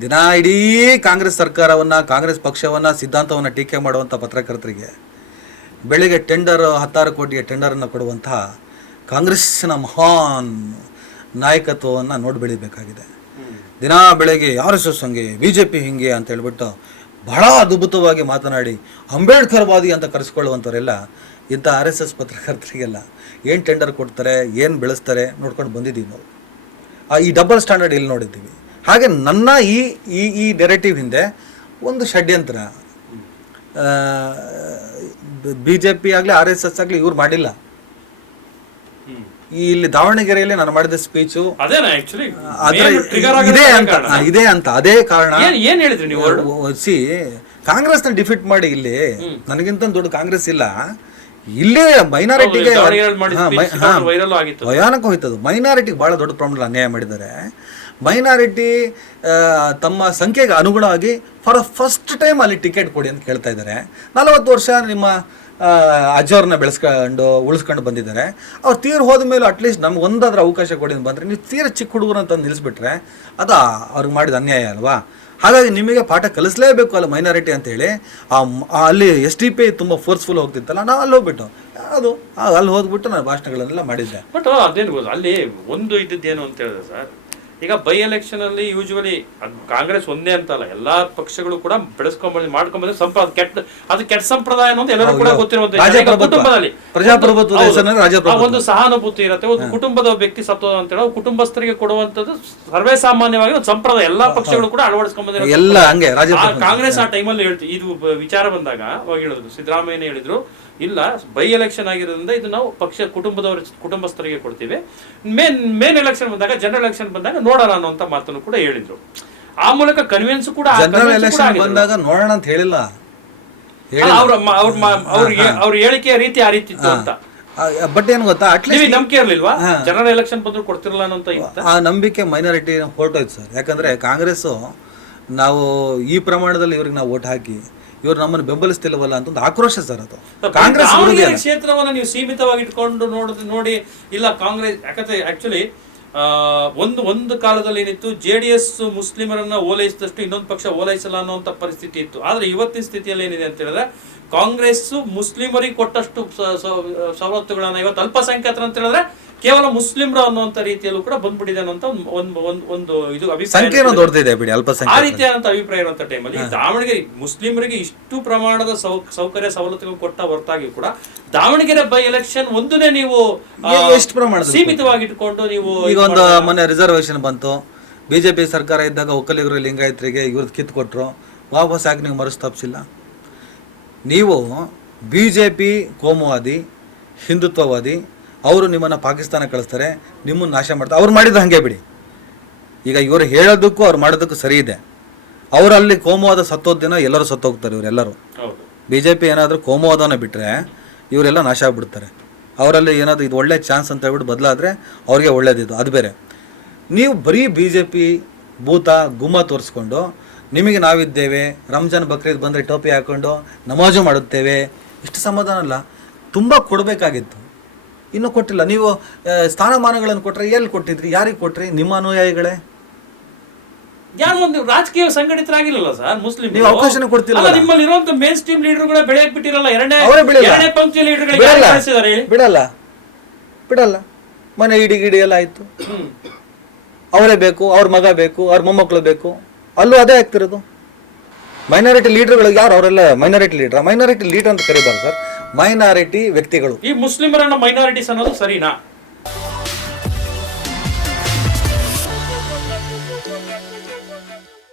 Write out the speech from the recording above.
ದಿನ ಇಡೀ ಕಾಂಗ್ರೆಸ್ ಸರ್ಕಾರವನ್ನು, ಕಾಂಗ್ರೆಸ್ ಪಕ್ಷವನ್ನು, ಸಿದ್ಧಾಂತವನ್ನು ಟೀಕೆ ಮಾಡುವಂಥ ಪತ್ರಕರ್ತರಿಗೆ ಬೆಳಿಗ್ಗೆ ಟೆಂಡರ್ 16 ಕೋಟಿಯ ಟೆಂಡರನ್ನು ಕೊಡುವಂತಹ ಕಾಂಗ್ರೆಸ್ಸಿನ ಮಹಾನ್ ನಾಯಕತ್ವವನ್ನು ನೋಡಿ ಬೆಳಿಬೇಕಾಗಿದೆ. ದಿನ ಬೆಳಗ್ಗೆ ಆರ್ ಎಸ್ ಎಸ್ ಹಂಗೆ, ಬಿ ಜೆ ಪಿ ಹಿಂಗೆ ಅಂತ ಹೇಳ್ಬಿಟ್ಟು ಬಹಳ ಅದ್ಭುತವಾಗಿ ಮಾತನಾಡಿ ಅಂಬೇಡ್ಕರ್ ವಾದಿ ಅಂತ ಕರೆಸ್ಕೊಳ್ಳುವಂಥವರೆಲ್ಲ ಇಂಥ ಆರ್ ಎಸ್ ಎಸ್ ಪತ್ರಕರ್ತರಿಗೆಲ್ಲ ಏನು ಟೆಂಡರ್ ಕೊಡ್ತಾರೆ, ಏನು ಬೆಳೆಸ್ತಾರೆ ನೋಡ್ಕೊಂಡು ಬಂದಿದ್ದೀವಿ ನಾವು. ಈ ಡಬಲ್ ಸ್ಟ್ಯಾಂಡರ್ಡ್ ಇಲ್ಲಿ ನೋಡಿದ್ದೀವಿ. ಹಾಗೆ ನನ್ನ ಈ ನೆರೆಟಿವ್ ಹಿಂದೆ ಒಂದು ಷಡ್ಯಂತ್ರ ಬಿ ಜೆ ಪಿ ಆಗಲಿ ಆರ್ ಎಸ್ ಎಸ್ ಆಗಲಿ ಇವ್ರು ಮಾಡಿಲ್ಲ. ಇಲ್ಲಿ ದಾವಣಗೆರೆಯಲ್ಲಿ ನಾನು ಮಾಡಿದ ಸ್ಪೀಚು ಇದೆ ಅಂತ ಅದೇ ಕಾರಣ. ಸಿ ಕಾಂಗ್ರೆಸ್ನ ಡಿಫೀಟ್ ಮಾಡಿ ಇಲ್ಲಿ ನನಗಿಂತ ದೊಡ್ಡ ಕಾಂಗ್ರೆಸ್ ಇಲ್ಲ. ಇಲ್ಲೇ ಮೈನಾರಿಟಿಗೆ ಭಯಾನಕ ಹೋಯ್ತದು. ಮೈನಾರಿಟಿಗೆ ಬಹಳ ದೊಡ್ಡ ಪ್ರಮಾಣದಲ್ಲಿ ಅನ್ಯಾಯ ಮಾಡಿದ್ದಾರೆ. ಮೈನಾರಿಟಿ ತಮ್ಮ ಸಂಖ್ಯೆಗೆ ಅನುಗುಣವಾಗಿ ಫಾರ್ ಫಸ್ಟ್ ಟೈಮ್ ಅಲ್ಲಿ ಟಿಕೆಟ್ ಕೊಡಿ ಅಂತ ಕೇಳ್ತಾ ಇದ್ದಾರೆ. 40 ವರ್ಷ ನಿಮ್ಮ ಅಜ್ಜವ್ರನ್ನ ಬೆಳೆಸ್ಕೊಂಡು ಉಳಿಸ್ಕೊಂಡು ಬಂದಿದ್ದಾರೆ. ಅವ್ರು ತೀರ್ ಹೋದ ಮೇಲೆ ಅಟ್ಲೀಸ್ಟ್ ನಮ್ಗೆ ಒಂದಾದ್ರೂ ಅವಕಾಶ ಕೊಡಿ ಅಂತ ಬಂದರೆ ನೀವು ತೀರ ಚಿಕ್ಕ ಹುಡುಗರು ಅಂತ ನಿಲ್ಲಿಸ್ಬಿಟ್ರೆ ಅದು ಅವ್ರಿಗೆ ಮಾಡಿದ ಅನ್ಯಾಯ ಅಲ್ವಾ? ಹಾಗಾಗಿ ನಿಮಗೆ ಪಾಠ ಕಲಿಸಲೇಬೇಕು ಅಲ್ಲ ಮೈನಾರಿಟಿ ಅಂತೇಳಿ ಅಲ್ಲಿ SDPI ತುಂಬ ಫೋರ್ಸ್ಫುಲ್ ಹೋಗ್ತಿತ್ತಲ್ಲ, ನಾವು ಅಲ್ಲಿ ಹೋಗ್ಬಿಟ್ಟು ಅಲ್ಲಿ ಹೋಗ್ಬಿಟ್ಟು ನಾನು ಭಾಷಣಗಳನ್ನೆಲ್ಲ ಮಾಡಿದ್ದೆ. ಬಟ್ ಅದೇನು ಅಲ್ಲಿ ಒಂದು ಇದ್ದದ್ದೇನು ಅಂತ ಹೇಳಿದ್ರೆ ಸರ್, ಈಗ ಬೈ ಎಲೆಕ್ಷನ್ ಅಲ್ಲಿ ಯೂಶುವಲಿ ಕಾಂಗ್ರೆಸ್ ಒಂದೇ ಅಂತಲ್ಲ, ಎಲ್ಲಾ ಪಕ್ಷಗಳು ಕೂಡ ಮಾಡ್ಕೊಂಡ್ಬಂದ್ರೆ ಕೆಟ್ಟ ಸಂಪ್ರದಾಯ ಅಂತ ಎಲ್ಲರೂ ಕೂಡ ಗೊತ್ತಿರುವಂತ ಕುಟುಂಬದಲ್ಲಿ ಒಂದು ಸಹಾನುಭೂತಿ ಇರುತ್ತೆ. ಒಂದು ಕುಟುಂಬದ ವ್ಯಕ್ತಿ ಸತ್ವ ಅಂತ ಹೇಳಿ ಕುಟುಂಬಸ್ಥರಿಗೆ ಕೊಡುವಂತದ್ದು ಸರ್ವೇ ಸಾಮಾನ್ಯವಾಗಿ ಒಂದು ಸಂಪ್ರದಾಯ ಎಲ್ಲಾ ಪಕ್ಷಗಳು ಕೂಡ ಅಳವಡಿಸ್ಕೊಂಡ್ಬಂದಿರೋ. ಕಾಂಗ್ರೆಸ್ ಆ ಟೈಮಲ್ಲಿ ಹೇಳ್ತೀವಿ, ಇದು ವಿಚಾರ ಬಂದಾಗ ಅವಾಗ ಹೇಳಿದ್ರು, ಸಿದ್ದರಾಮಯ್ಯ ಹೇಳಿದ್ರು, ಇಲ್ಲ ಬೈ ಎಲೆಕ್ಷನ್ ಆಗಿರೋದ್ರಿಂದ ಇದು ನಾವು ಕುಟುಂಬಸ್ಥರಿಗೆ ಕೊಡ್ತೀವಿ, ಮೇನ್ ಎಲೆಕ್ಷನ್ ಬಂದಾಗ, ಜನರಲ್ ಎಲೆಕ್ಷನ್ ಬಂದಾಗ ನೋಡೋಣ ಅನ್ನುವಂತ ಮಾತನ್ನು ಕೂಡ ಹೇಳಿದ್ರು. ಆ ಮೂಲಕ ಕನ್ವಿನ್ಸ್ ಕೂಡ ಜನರಲ್ ಎಲೆಕ್ಷನ್ ಬಂದಾಗ ನೋಡೋಣ ಅಂತ ಹೇಳಿಲ್ಲ. ಅವ್ರ ಹೇಳಿಕೆಯ ರೀತಿ ಆ ರೀತಿ ಇತ್ತು ಅಂತ. ಬಟ್ ಏನ್ ಗೊತ್ತಾ, ಅಟ್ಲೀಸ್ಟ್ ನಂಬಿಕೆ ಇರ್ಲಿಲ್ವಾ ಜನರಲ್ ಎಲೆಕ್ಷನ್ ಬಂದ್ರು ಕೊಡ್ತಿರಲ್ಲ ಅನ್ನೋ ಆ ನಂಬಿಕೆ ಮೈನಾರಿಟಿ ಹೊರಟೋಯ್ತು ಸರ್. ಯಾಕಂದ್ರೆ ಕಾಂಗ್ರೆಸ್ ನಾವು ಈ ಪ್ರಮಾಣದಲ್ಲಿ ಇವ್ರಿಗೆ ನಾವು ಓಟ್ ಹಾಕಿ ಇವ್ರು ನಮ್ಮನ್ನು ಬೆಂಬಲಿಸ್ತಿಲ್ವಲ್ಲ ಅಂತ ಒಂದು ಆಕ್ರೋಶ ಸರ್. ಅದು ಕಾಂಗ್ರೆಸ್ ಕ್ಷೇತ್ರವನ್ನ ನೀವು ಸೀಮಿತವಾಗಿ ಇಟ್ಕೊಂಡು ನೋಡಿ ಇಲ್ಲ ಕಾಂಗ್ರೆಸ್, ಯಾಕಂದ್ರೆ ಆಕ್ಚುಲಿ ಒಂದು ಕಾಲದಲ್ಲಿ ಏನಿತ್ತು, JDS ಮುಸ್ಲಿಮರನ್ನ ಓಲೈಸಿದಷ್ಟು ಇನ್ನೊಂದು ಪಕ್ಷ ಓಲೈಸಲ್ಲ ಅನ್ನುವಂತ ಪರಿಸ್ಥಿತಿ ಇತ್ತು. ಆದ್ರೆ ಇವತ್ತಿನ ಸ್ಥಿತಿಯಲ್ಲಿ ಏನಿದೆ ಅಂತ ಹೇಳಿದ್ರೆ, ಕಾಂಗ್ರೆಸ್ ಮುಸ್ಲಿಮರಿಗೆ ಕೊಟ್ಟಷ್ಟು ಸವಲತ್ತುಗಳನ್ನ ಇವತ್ತು ಅಲ್ಪಸಂಖ್ಯಾತರ ಅಂತ ಹೇಳಿದ್ರೆ ಕೇವಲ ಮುಸ್ಲಿಮರು ಅನ್ನುವಂತ ರೀತಿಯಲ್ಲೂ ಕೂಡ ಬಂದ್ಬಿಟ್ಟಿದೆ ಅನ್ನೋ ಒಂದು ಇದು ಅಭಿಪ್ರಾಯ. ಆ ರೀತಿಯಾದಂತ ಅಭಿಪ್ರಾಯ ಇರುವಂತ ಟೈಮಲ್ಲಿ ದಾವಣಗೆರೆ ಮುಸ್ಲಿಮರಿಗೆ ಇಷ್ಟು ಪ್ರಮಾಣದ ಸೌಕರ್ಯ ಸವಲತ್ತುಗಳು ಕೊಟ್ಟ ಹೊರತಾಗಿ ಕೂಡ ದಾವಣಗೆರೆ ಬೈ ಎಲೆಕ್ಷನ್ ಒಂದನೇ ನೀವು ಎಷ್ಟು ಪ್ರಮಾಣ ಸೀಮಿತವಾಗಿ ಇಟ್ಕೊಂಡು ನೀವು ಈಗ ಒಂದು ಮೊನ್ನೆ ರಿಸರ್ವೇಶನ್ ಬಂತು, BJP ಸರ್ಕಾರ ಇದ್ದಾಗ ಒಕ್ಕಲಿಗರು ಲಿಂಗಾಯತರಿಗೆ ಇವ್ರದ್ದು ಕಿತ್ತು ಕೊಟ್ಟರು, ವಾಪಸ್ ಯಾಕೆ ನೀವು ಮರುಸ್ಥಾಪಿಸಿಲ್ಲ? ನೀವು BJP ಕೋಮುವಾದಿ, ಹಿಂದುತ್ವವಾದಿ, ಅವರು ನಿಮ್ಮನ್ನು ಪಾಕಿಸ್ತಾನ ಕಳಿಸ್ತಾರೆ, ನಿಮ್ಮನ್ನು ನಾಶ ಮಾಡ್ತಾರೆ. ಅವ್ರು ಮಾಡಿದ್ದು ಹಾಗೆ ಬಿಡಿ. ಈಗ ಇವರು ಹೇಳೋದಕ್ಕೂ ಅವ್ರು ಮಾಡೋದಕ್ಕೂ ಸರಿ ಇದೆ. ಅವರಲ್ಲಿ ಕೋಮುವಾದ ಸತ್ತೋದಿನ ಎಲ್ಲರೂ ಸತ್ತೋಗ್ತಾರೆ. ಇವರೆಲ್ಲರೂ BJP ಏನಾದರೂ ಕೋಮುವಾದನ ಬಿಟ್ಟರೆ ಇವರೆಲ್ಲ ನಾಶ ಆಗ್ಬಿಡ್ತಾರೆ. ಅವರಲ್ಲಿ ಏನಾದರೂ ಇದು ಒಳ್ಳೆ ಚಾನ್ಸ್ ಅಂತ ಹೇಳ್ಬಿಟ್ಟು ಬದಲಾದರೆ ಅವ್ರಿಗೆ ಒಳ್ಳೇದಿದ್ದು, ಅದು ಬೇರೆ. ನೀವು ಬರೀ BJP ಭೂತ ಗುಮ್ಮ ತೋರಿಸ್ಕೊಂಡು ನಿಮಗೆ ನಾವಿದ್ದೇವೆ, ರಂಜಾನ್ ಬಕ್ರೀದ್ ಬಂದರೆ ಟೋಪಿ ಹಾಕ್ಕೊಂಡು ನಮಾಜು ಮಾಡುತ್ತೇವೆ, ಇಷ್ಟು ಸಮಾಧಾನ ಅಲ್ಲ. ತುಂಬ ಕೊಡಬೇಕಾಗಿತ್ತು, ಇನ್ನೂ ಕೊಟ್ಟಿಲ್ಲ. ನೀವು ಸ್ಥಾನಮಾನಗಳನ್ನು ಕೊಟ್ಟರೆ ಎಲ್ಲಿ ಕೊಟ್ಟಿದ್ರಿ, ಯಾರಿಗೆ ಕೊಟ್ರಿ? ನಿಮ್ಮ ಅನುಯಾಯಿಗಳೇ. ಯಾರು ರಾಜಕೀಯ ಸಂಘಟಿತರಾಗಿರಲ್ಲ ಸರ್ ಮುಸ್ಲಿಂ, ನೀವು ಅವಕಾಶನ ಕೊಡ್ತಿಲ್ಲ. ನಿಮ್ಮಲ್ಲಿ ಇರುವಂತ ಮೇನ್ ಸ್ಟ್ರೀಮ್ ಲೀಡರ್ಗಳ ಬೆಳೆಯಕ್ಕೆ ಬಿಟ್ಟಿರಲ್ಲ. ಎರಡನೇ ಪಂಕ್ತಿ ಬಿಡಲ್ಲ. ಮನೆ ಗಿಡಿ ಎಲ್ಲ ಆಯ್ತು, ಅವರೇ ಬೇಕು, ಅವ್ರ ಮಗ ಬೇಕು, ಅವ್ರ ಮೊಮ್ಮಕ್ಕಳು ಬೇಕು, ಅಲ್ಲೂ ಅದೇ ಆಗ್ತಿರೋದು. ಮೈನಾರಿಟಿ ಲೀಡರ್ಗಳು ಯಾರು? ಅವರೆಲ್ಲ ಮೈನಾರಿಟಿ ಲೀಡರ್ ಅಂತ ಕರಿಬಾರ್ದು ಸರ್, ಮೈನಾರಿಟಿ ವ್ಯಕ್ತಿಗಳು. ಈ ಮುಸ್ಲಿಮರನ್ನ ಮೈನಾರಿಟೀಸ್ ಅನ್ನೋದು ಸರಿನಾ?